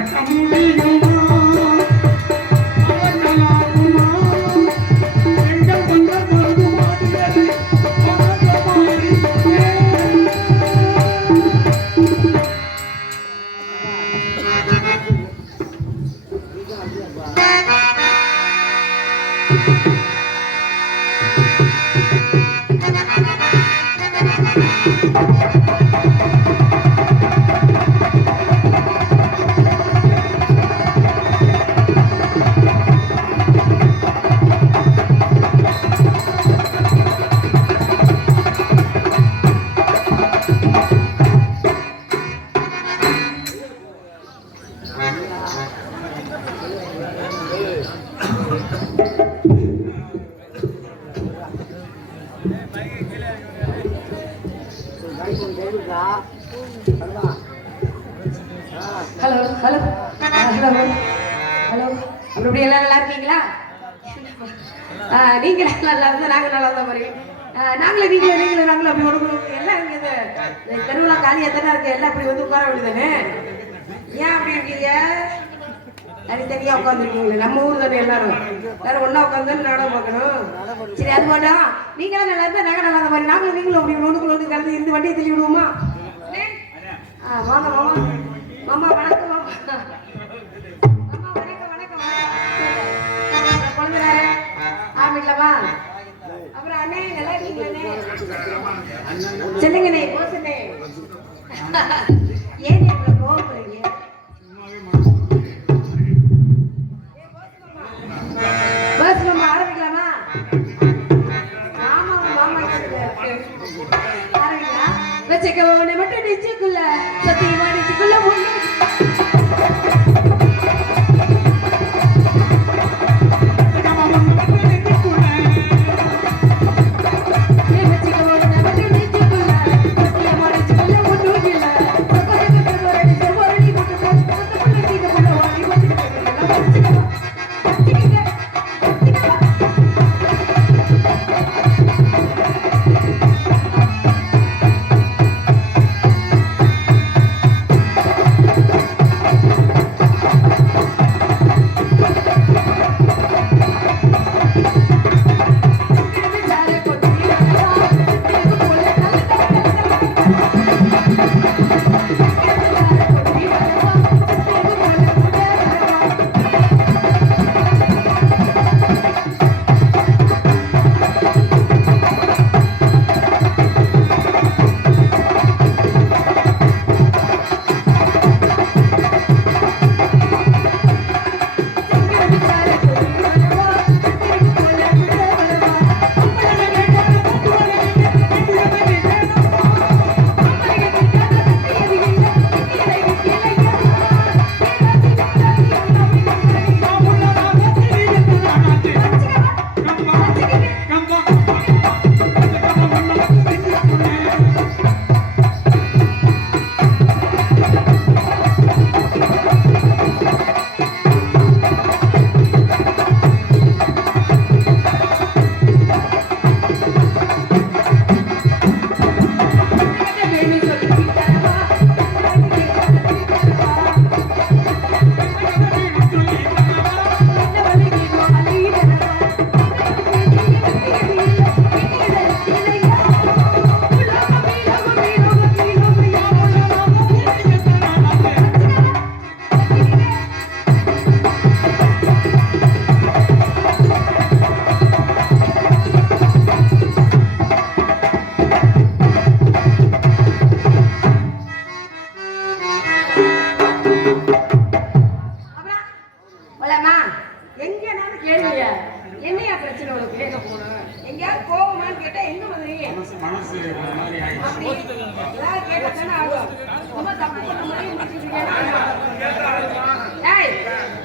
I'm ga நல்லா இருந்தால் நாங்கள் நல்லா தான் போறீங்க நாங்களே வீட்டில் நீங்களே நாங்களும் அப்படி உனக்கு எல்லாம் இங்கே இந்த தெருவெல்லாம் காலியாக தானே இருக்கு எல்லாம் அப்படி வந்து உட்கார விடுதானே ஏன் அப்படி இருக்கீங்க? தனித்தனியா உட்காந்துருக்கீங்களே நம்ம ஊர் தானே எல்லாரும். எல்லாரும் ஒன்னா உட்காந்து நடவு பார்க்கணும். சரி அது மாட்டோம் நீங்களும் நல்லா இருந்தா நாங்க நல்லா மாதிரி நாங்களும் நீங்களும் அப்படி ஒண்ணுக்குள்ள வந்து கலந்து இந்த வண்டியை தெளிவிடுவோமா வாங்க மாமா. மாமா வணக்கம். சொல்லுங்கண்ணே கோசண்ணே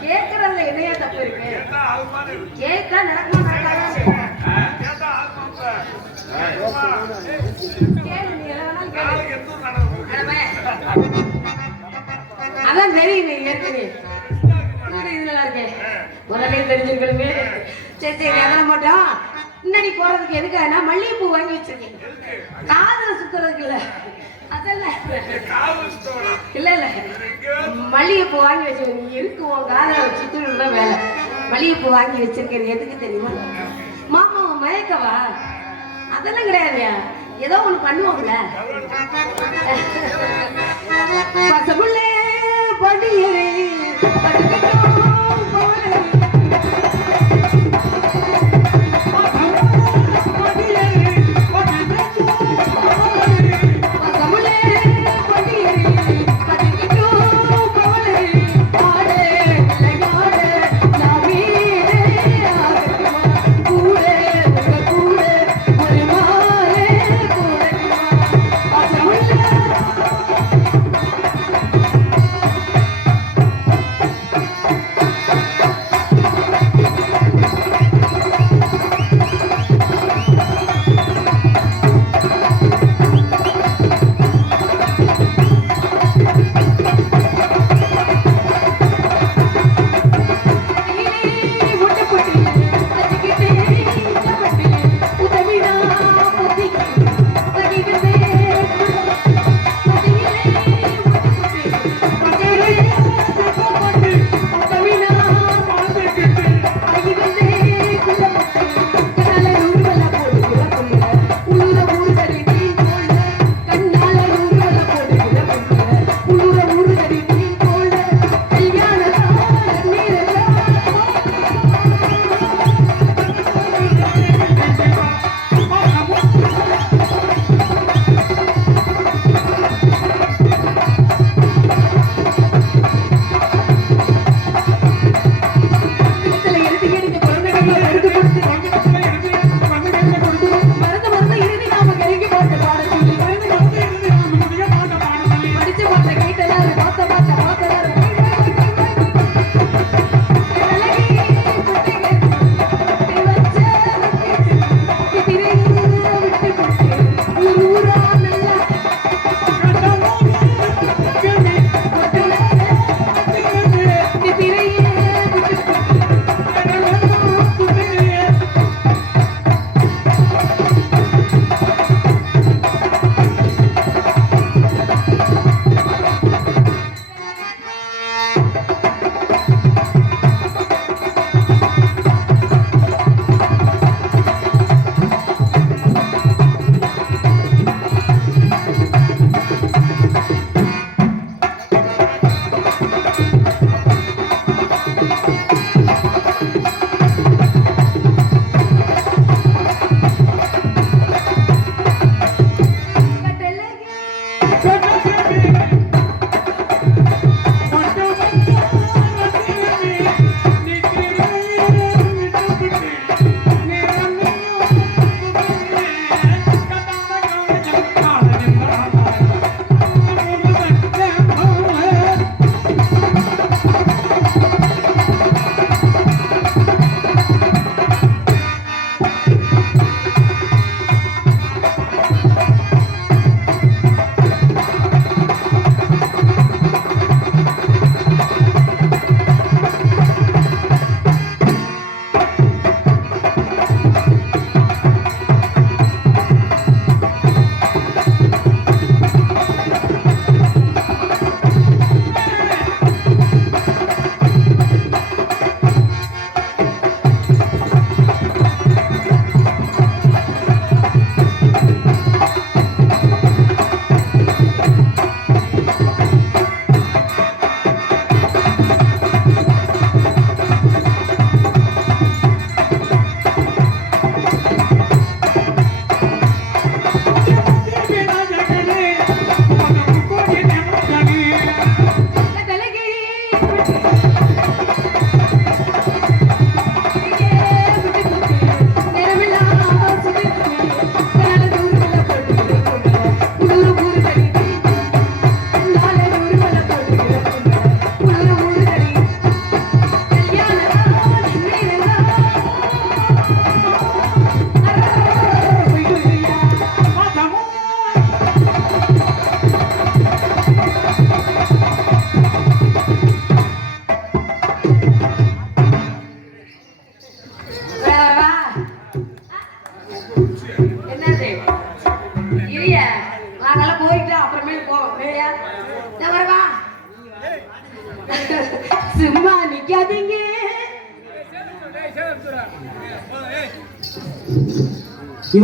கேட்கறதுல என்னையா தப்பு இருக்கு? கேட்டா நடக்குமா அதான் தெரியும் நீ ஏற்கனவே இதுல இருக்கேன் முதல்ல தெரிஞ்சிருக்கணுமே. சரி சரி அதெல்லாம் மாட்டோம். முன்னாடி போறதுக்கு எதுக்காகனா மல்லிகைப்பூ வாங்கி வச்சிருக்கேன். காதுல சுத்துறதுக்கு இல்ல. அதெல்லாம் இல்ல இல்ல. மல்லிகைப்பூ வாங்கி வச்சிருக்கேன். நீ இருக்கு உன் காதுல சுத்துறது தான் வேலை? மல்லிகைப்பூ வாங்கி வச்சிருக்கேன். எதுக்கு தெரியுமா? மாமா மயக்கவா? அதெல்லாம் கிடையாதுயா ஏதோ ஒண்ணு பண்ணுவாங்கல்ல. பசமுள்ளே படியரே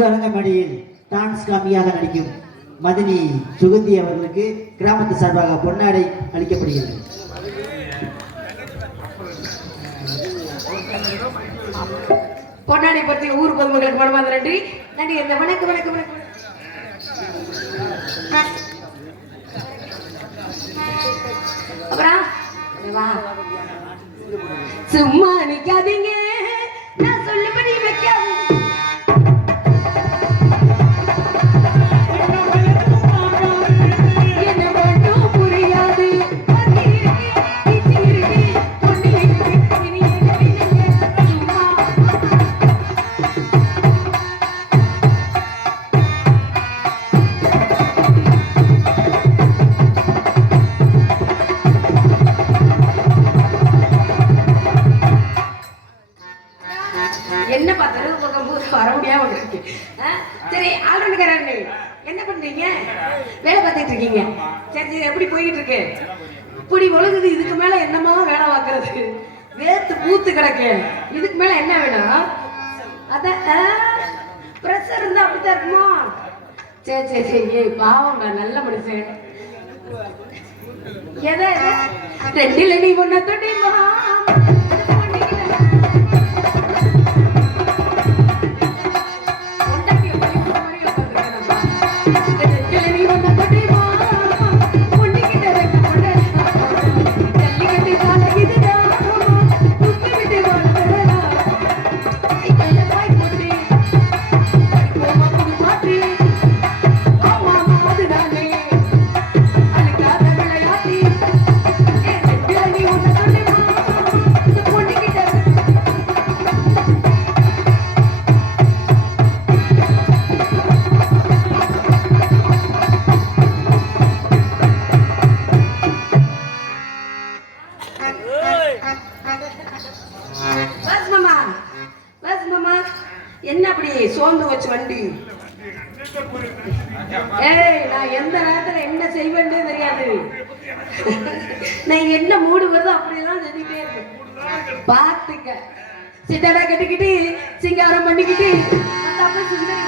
இது டான்ஸ் காமியாக நடிக்கும் மதினி சுகந்தி அவர்களுக்கு கிராமத்து சார்பாக பொன்னாடை அளிக்கப்படுகிறது. பொன்னாடி பற்றி ஊர் பொதுமக்களுக்கு மனமார்ந்த நன்றி. நன்றி இந்த வணக்கம் வணக்கம் வணக்கம். அப்புறம்? சும்மா நிக்காதீங்க. என்ன பார்த்தாலும் உங்க பூரா வர முடியாம இருக்கு. ஆ? சரி ஆளுநர்காரங்க என்ன பண்றீங்க? வேலை பார்த்துட்டு இருக்கீங்க. சரி சரி எப்படி போய்கிட்டு இருக்கு? இப்படி ஒழுகுது இதுக்கு மேல என்னமா வேலை பார்க்கறது? வேத்து பூத்து கிடக்கு. இதுக்கு மேல என்ன வேணும்? அதான் ப்ரெஷர் இருந்தா அப்படித்தான் இருக்குமா? சரி சரி சரி ஏய் பாவம் நான் நல்ல மனுஷன். எதை எதை? ரெண்டில நீ ஒன்ன தொட்டிமா நான் என்ன மூடு வருதோ அப்படியெல்லாம் செஞ்சுட்டே இருக்கேன் பார்த்துக்க. சிட்டடா கட்டிக்கிட்டு சிங்காரம் பண்ணிக்கிட்டு சுந்தரி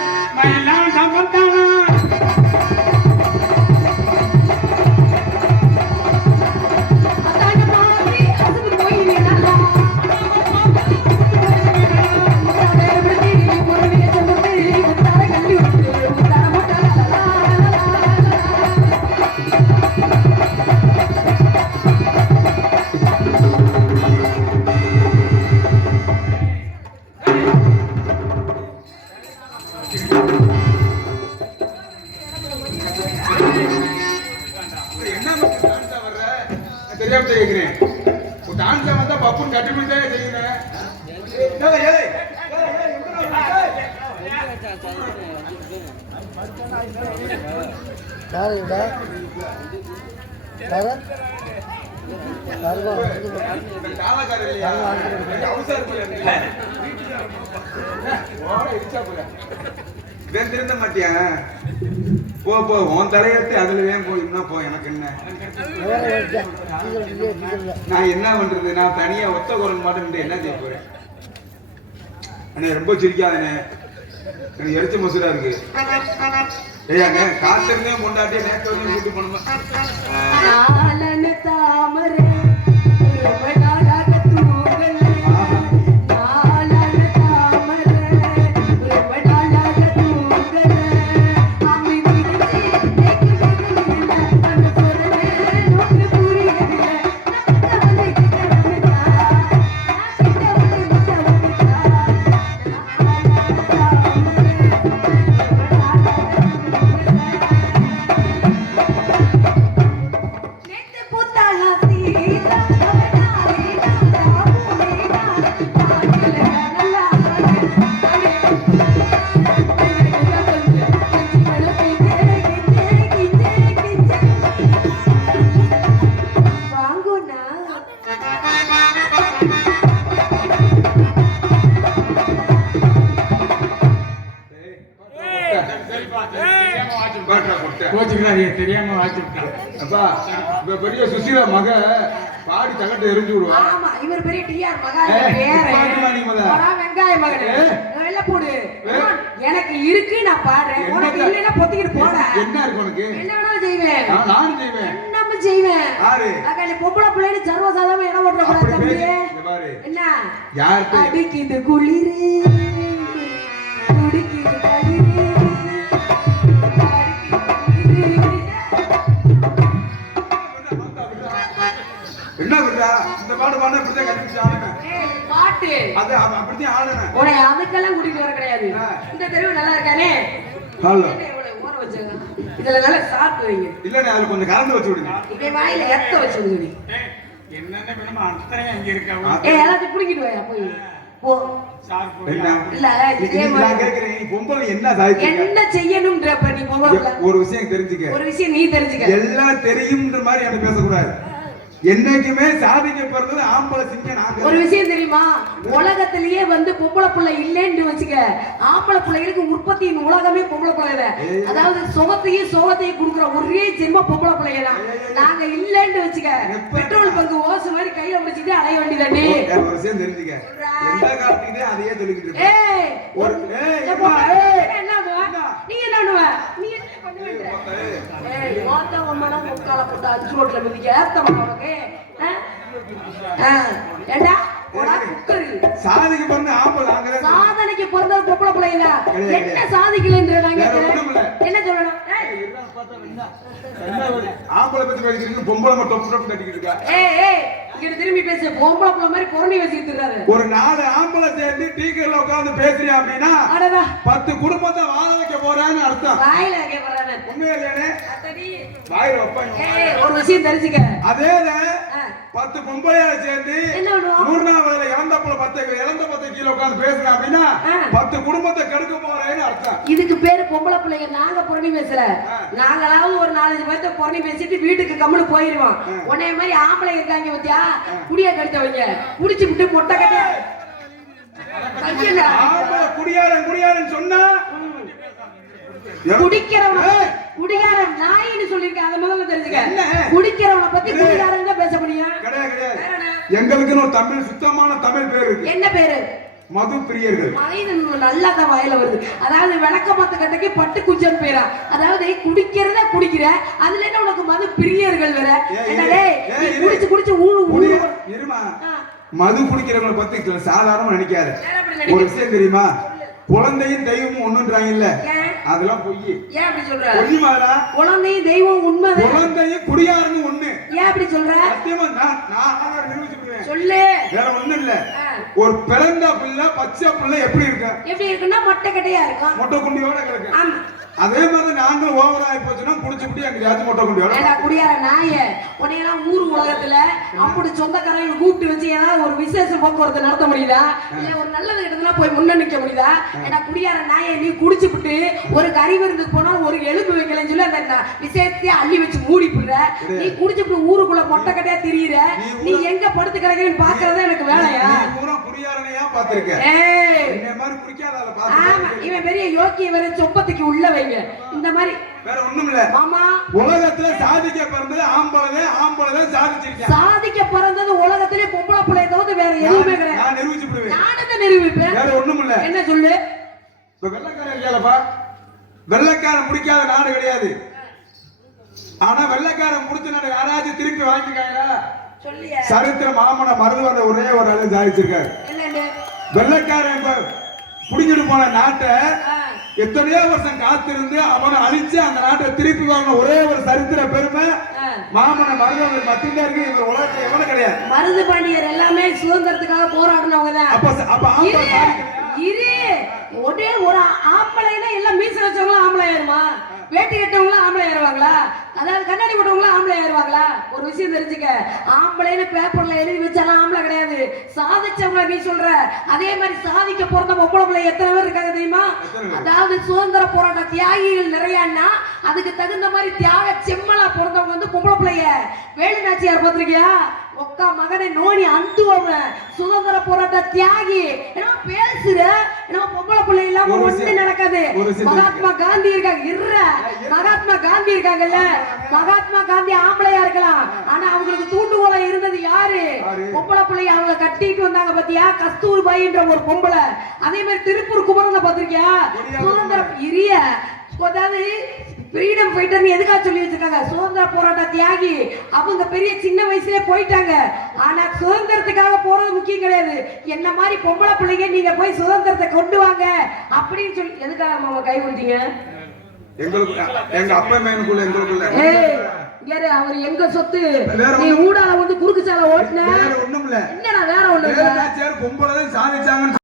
சிறப்பு செய்கிறேன் கேட்கிறேன் ஒரு டான்ஸா வந்தா பப்புன்னு கட்டுமணி தான் செய்கிறேன் ஏய், திருந்த மாட்டியா போ போ உன் தலையெடுத்து அதுல ஏன் போய் இன்னும் போ எனக்கு என்ன? நான் என்ன பண்றது? நான் தனியா ஒத்த குரல் மாட்டேன் என்ன செய்ய போறேன்? அண்ணே ரொம்ப சிரிக்காதண்ணே. எனக்கு எரிச்ச மசூரா இருக்கு. ஏய்யாங்க காத்திருந்தே முண்டாட்டி நேற்று வந்து கூட்டு போனோமா அப்பா. இப்ப பெரிய சுசீலா மக. பாடி தகட்டு எரிஞ்சு விடுவா. ஆமா இவர் பெரிய டிஆர் மகா. முதல்ல. போடா மகனே. வெள்ள போடு. எனக்கு இருக்கு நான் பாடுறேன். உனக்கு இல்லைன்னா பொத்திக்கிட்டு போட. என்ன இருக்கு உனக்கு? என்ன வேணாலும் செய்வேன். நான் நானும் செய்வேன். என்னமோ செய்வேன். யாரு? அக்கா பொம்பளை பிள்ளைன்னு சர்வசாதாரணமா இடம் ஓட்டுற கூடாது என்ன? யார்கிட்ட? அடிக்குது குளிரு. துடிக்குது என்ன விடுறா இந்த பாடு பாடு இப்படிதான் கண்டுபிடிச்சு பாட்டு. அது அவன் அப்படித்தான் ஆளுனேன் உன்னை அதுக்கெல்லாம் கூட்டிட்டு வர கிடையாது. இந்த தெருவு நல்லா இருக்கானே? ஹலோ. ஊற வச்சாங்க இதுல நல்லா சாப்பிட்டு வைங்க. இல்லண்ணே அதுல கொஞ்சம் கலந்து வச்சு விடுங்க. இப்படி வாயில எத்த வச்சு விடுங்க என்னென்ன வேணுமோ அத்தனையும் அங்க இருக்கா? ஏய் எல்லாத்தையும் பிடிக்கிட்டு வாயா போய். போ. என்ன? இல்ல பொம்பளை ஒரு விஷயம் தெரிஞ்சுக்க. ஒரு விஷயம் நீ தெரிஞ்சுக்க. எல்லாம் தெரியும்ன்ற மாதிரி எனக்கு பேசக்கூடாது. என்னைக்குமே சாதிக்க பிறந்தது ஆம்பளை சிங்க நாங்க ஒரு விஷயம் தெரியுமா உலகத்திலேயே வந்து பொம்பளை பிள்ளை இல்லைன்னு வச்சுக்க ஆம்பளை பிள்ளைகளுக்கு உற்பத்தியின் உலகமே பொம்பளை பிள்ளை ஏய். அதாவது சுகத்தையும் சோகத்தையும் கொடுக்குற ஒரே ஜென்ம பொம்பளை பிள்ளைங்க தான் நாங்க இல்லைன்னு வச்சுக்க? பெட்ரோல் பங்கு ஓசு மாதிரி கையில பிடிச்சிட்டு அலைய வேண்டியதாண்டி ஒரு விஷயம் தெரிஞ்சுக்க எந்த காலத்துலயும் அதையே சொல்லிக்கிட்டு. ஏய் ஒரு ஏய். என்ன? நீ என்ன பண்ணுவ நீ முக்கால போட்டு அஞ்சு ரோட்ல மிதிக்க. ஏத்தமா உனக்கு. ஏண்டா? போடா குக்கரு. சாதிக்கு பிறந்த ஆம்பளை சாதனைக்கு பொம்பளை பிள்ளைங்க. என்ன சாதிக்கலன்ற நாங்க. என்ன சொல்லணும்? ஆம்பளை பத்தி பொம்பளை மட்டும் இருக்கா? ஏய். இங்கிட்டு திரும்பி பேசு. பொம்பளை பிள்ளை மாதிரி புறணி வச்சுக்கிட்டு இருக்காரு. ஒரு நாலு ஆம்பளை சேர்ந்து டீக்கர்ல உட்கார்ந்து பேசுறியா அப்படின்னா பத்து குடும்பத்தை வாழ வைக்க போறான்னு அர்த்தம். வாயில வைக்க போறானே உண்மையா இல்லையானே? வாயில வைப்பாங்க ஒரு விஷயம் தெரிஞ்சுக்க. அதே பத்து பொம்பளையால சேர்ந்து என்ன பண்ணுவோம்? நூறுநாவதுல இழந்த புள்ள பத்து இழந்த பத்து கீழே உட்கார்ந்து பேசுறேன் அப்படின்னா. பத்து குடும்பத்தை கெடுக்க போறேன்னு அர்த்தம். இதுக்கு பேரு பொம்பளை பிள்ளைங்க. நாங்க புரணி பேசல. நாங்களாவது ஒரு நாலஞ்சு பேர்த்த புரணி பேசிட்டு வீட்டுக்கு கம்முனு போயிருவோம். உன்னைய மாதிரி ஆம்பளை இருக்காங்க பத்தியா? குடிய கடிச்சவங்க குடிச்சு விட்டு மொட்டை கட்ட குடியாரன் குடியாரன் சொன்னா குடிக்கிறவன. குடிகாரன் நாயின்னு சொல்லிருக்கேன் அதை முதல்ல? தெரிஞ்சுக்க. குடிக்கிறவன பத்தி. குடிகாரன் பேச முடியும்? எங்களுக்குன்னு ஒரு தமிழ் சுத்தமான தமிழ் பேர் என்ன பேரு? மது பிரியர்கள் மனிதன் நல்லா தான் வாயில வருது அதாவது விளக்க மத்த கட்டைக்கு பட்டு குஞ்சன் பேரா அதாவது குடிக்கிறத குடிக்கிற அதுல என்ன உனக்கு மது பிரியர்கள் வேற ஏய், என்ன இரு. டேய், ஏய், நீ இரு. குடிச்சு குடிச்சு ஊழு இருமா மது குடிக்கிறவங்களை பத்தி சாதாரணமா நினைக்காத ஒரு? விஷயம் தெரியுமா குழந்தையும் தெய்வமும் ஒண்ணுன்றாங்க இல்ல? அதெல்லாம் பொய். ஏன் அப்படி சொல்ற? பொய்யுமாடா குழந்தையும் தெய்வம் உண்மைதான் குழந்தையும் குடியாரன்னு ஒண்ணு. ஏன் அப்படி சொல்ற? சத்தியமா நான் நான் நிரூபிச்சுடுவேன் சொல்லு. வேற ஒண்ணும் இல்ல. ஒரு பிறந்த பிள்ளை பச்சை பிள்ளை எப்படி இருக்கு? எப்படி இருக்குன்னா மொட்டை கட்டையா இருக்கும். மொட்டை குண்டியோட ஆமா. அதே மாதிரி நாங்களும் ஓவர் ஆகி போச்சுன்னா புடிச்சு புடி எங்கேயாச்சும் மொட்டை குண்டியோட ஏண்டா குடியார நாய? உன்னையெல்லாம் ஊர் உலகத்துல அப்படி சொந்தக்காரங்க கூப்பிட்டு வச்சு ஏதாவது ஒரு விசேஷ போக்குவரத்து நடத்த முடியுதா? இல்ல ஒரு நல்லது கிட்டதுனா போய் முன்ன நிக்க முடியுதா? ஏண்டா குடியார நாய நீ குடிச்சுப்புட்டு ஒரு கறி விருந்துக்கு போனா ஒரு எலும்பு வைக்கலன்னு சொல்லி அந்த விஷயத்தையே அள்ளி வச்சு மூடி புடுற. நீ குடிச்சுப்புட்டு ஊருக்குள்ள மொட்டை கட்டையா திரியிற. நீ எங்க படுத்து கிடக்குன்னு பாக்குறதே எனக்கு வேலையா? குடியாரனையா பாத்திருக்க ஏய். என்ன மாதிரி குடிக்காதால ஆமா பாத்து இவன் பெரிய யோக்கிய வேற சொப்பத்துக்கு உள்ள வைங்க இந்த மாதிரி வேற ஒண்ணும் இல்ல மாமா உலகத்துல சாதிக்க பிறந்தது ஆம்பளை ஆம்பளை சாதிச்சிருக்கேன். சாதிக்க பிறந்தது உலகத்திலே பொம்பளை பிள்ளைய தவிர்த்து வேற எதுவுமே கிடையாது. நான் நிரூபிச்சு விடுவேன் நானும் தான் நிரூபிப்பேன்? வேற ஒண்ணும் இல்ல என்ன சொல்லு? இப்ப வெள்ளக்காரன் இருக்காளப்பா. வெள்ளக்காரன் பிடிக்காத நாடு கிடையாது. ஆனா வெள்ளக்காரன் பிடிச்ச நாடு யாராச்சும் திருப்பி வாங்கிக்காங்களா சரித்திர மாமன மருதுவரை ஒரே ஒரு ஆளு சாதிச்சிருக்காரு. வெள்ளக்காரன் இப்ப புடிங்கிட்டு போன நாட்டை எத்தனையோ வருஷம் காத்திருந்து அவனை அழிச்சு அந்த நாட்டை திருப்பி வாங்கின ஒரே ஒரு சரித்திர பெருமை. மாமன மருதவர் மத்தியில இருக்கு இவர் உலகத்துல எவனும் கிடையாது. மருது பாண்டியர் எல்லாமே சுதந்திரத்துக்காக போராடினவங்க தான் அப்ப அப்ப இரு ஒரே ஒரு ஆம்பளைனா எல்லாம் மீச வச்சவங்களும் ஆம்பளை ஏறுமா வேட்டி கட்டவங்களும் ஆம்பளை ஏறுவாங்களா அதாவது கண்ணாடி போட்டவங்களும் ஆம்பளை ஏறுவாங்களா ஒரு விஷயம் தெரிஞ்சுக்க ஆம்பளைன்னு பேப்பர்ல எழுதி வச்சாலும் ஆம்பளை கிடையாது. சாதிச்சவங்க நீ சொல்ற அதே மாதிரி சாதிக்க பிறந்த பொம்பளை பிள்ளை எத்தனை பேர் இருக்காங்க தெரியுமா? அதாவது சுதந்திர போராட்ட தியாகிகள் நிறையான்னா அதுக்கு தகுந்த மாதிரி தியாக செம்மலா பிறந்தவங்க வந்து பொம்பளை பிள்ளைய. வேலு நாச்சியார் பார்த்திருக்கியா? ஒக்கா மகனை நோனி அந்துவவன் சுதந்திர போராட்ட தியாகி. என்ன பேசுற என்ன பொம்பளை இல்லாம ஒண்ணு நடக்காது. மகாத்மா காந்தி இருக்காங்க. இருற. மகாத்மா காந்தி இருக்காங்கல்ல. மகாத்மா காந்தி ஆம்பளையா இருக்கலாம். ஆனா அவங்களுக்கு தூண்டுகோலா இருந்தது யாரு? பொம்பளை பிள்ளைய அவங்க கட்டிட்டு வந்தாங்க பாத்தியா? கஸ்தூர்பாயின்ற ஒரு பொம்பளை. அதே மாதிரி திருப்பூர் குமரனை பாத்திருக்கியா முடியாத சுதந்திர இரிய. அதாவது ஃப்ரீடம் ஃபைட்டர்னு எதுக்காக சொல்லி வச்சிருக்காங்க? சுதந்திர போராட்ட தியாகி. அவங்க பெரிய சின்ன வயசுலயே போயிட்டாங்க. ஆனா சுதந்திரத்துக்காக போறது முக்கியம் கிடையாது. என்ன மாதிரி பொம்பளை பிள்ளைங்க நீங்க போய் சுதந்திரத்தை கொண்டு வாங்க அப்படின்னு சொல்லி எதுக்காக மாமா கை கொடுத்தீங்க? எங்களுக்கு எங்க அப்பா மேனுக்குள்ள எங்களுக்குள்ள யாரு அவர் எங்க சொத்து? நீ ஊடால வந்து குறுக்கு சாலை ஓட்டுன? ஒண்ணும் இல்ல. என்னடா வேற ஒண்ணு பொம்பளை தான் சாதிச்சாங்கன்னு